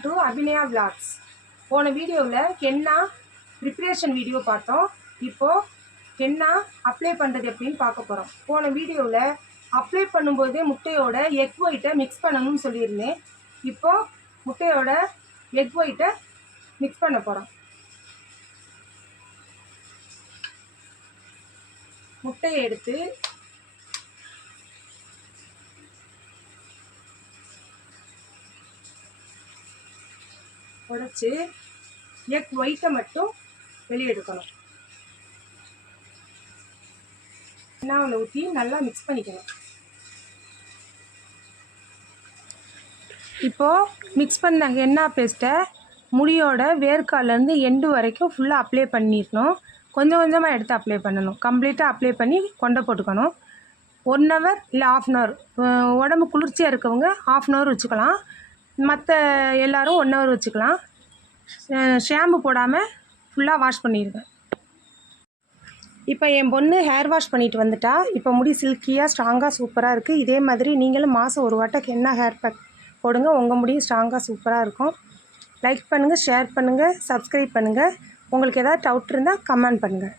Welcome to Abhinaya vlogs. போன வீடியோவில் henna preparation video பார்த்தோம். இப்போது ஹென்னா அப்ளை பண்ணுறது எப்படின்னு பார்க்க போகிறோம். போன வீடியோவில் அப்ளை பண்ணும்போது முட்டையோட எக் ஒயிட்டை மிக்ஸ் பண்ணணும்னு சொல்லியிருந்தேன். இப்போது முட்டையோட எக் ஒயிட்டை மிக்ஸ் பண்ண போகிறோம். முட்டையை எடுத்து உடைச்சி எக் ஒயிட்டை மட்டும் வெளியே எடுக்கணும். எண்ணெயில் ஊற்றி நல்லா மிக்ஸ் பண்ணிக்கணும். இப்போது மிக்ஸ் பண்ண எண்ணெய் பேஸ்ட்டை முடியோட வேர்க்கால்லேருந்து எண்டு வரைக்கும் ஃபுல்லாக அப்ளை பண்ணிடணும். கொஞ்சம் கொஞ்சமாக எடுத்து அப்ளை பண்ணணும். கம்ப்ளீட்டாக அப்ளை பண்ணி கொண்டை போட்டுக்கணும். 1 hour இல்லை 1/2 hour. உடம்பு குளிர்ச்சியாக இருக்கவங்க 1/2 hour வச்சுக்கலாம். மற்ற எல்லோரும் 1 hour வச்சுக்கலாம். ஷாம்பு போடாமல் ஃபுல்லாக வாஷ் பண்ணிடுவேன். இப்போ என் பொண்ணு ஹேர் வாஷ் பண்ணிட்டு வந்துட்டா. இப்போ முடி சில்கியாக ஸ்ட்ராங்காக சூப்பராக இருக்குது. இதே மாதிரி நீங்களும் மாதம் ஒரு வாட்டை என்ன ஹேர் பேக் போடுங்க. உங்கள் முடியும் ஸ்ட்ராங்காக சூப்பராக இருக்கும். லைக் பண்ணுங்கள், ஷேர் பண்ணுங்கள், சப்ஸ்கிரைப் பண்ணுங்கள். உங்களுக்கு ஏதாவது டவுட் இருந்தால் கமெண்ட் பண்ணுங்கள்.